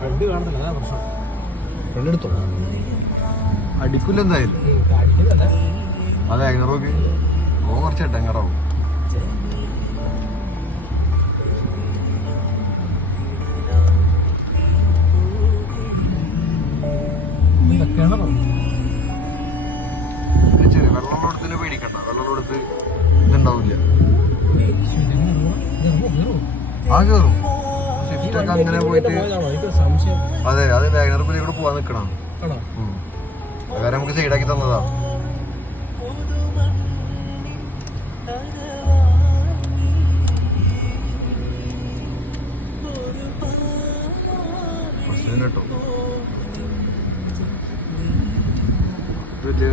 Front കാണത്തില്ല, അതാ പ്രശ്നം. ഫ്രണ്ട് എടുത്തോ, അടിക്കില്ല എന്തായാലും. അതെ നോക്കി ഓ കുറച്ച് എട്ടങ്ങറാവും. ചെറിയ വെള്ളമുള്ളടത്തിന് പേടിക്കണ്ട, വെള്ളമുള്ളടത്ത് ഇതുണ്ടാവില്ല. ആ കയറും സ്വിഫ്റ്റൊക്കെ അങ്ങനെ പോയിട്ട്. അതെ അത് വാഗണറിൽ കൂടെ പോവാൻ നിൽക്കണം. വേറെ നമുക്ക് സൈഡാക്കി തന്നതാ. കേട്ടോ വലിയ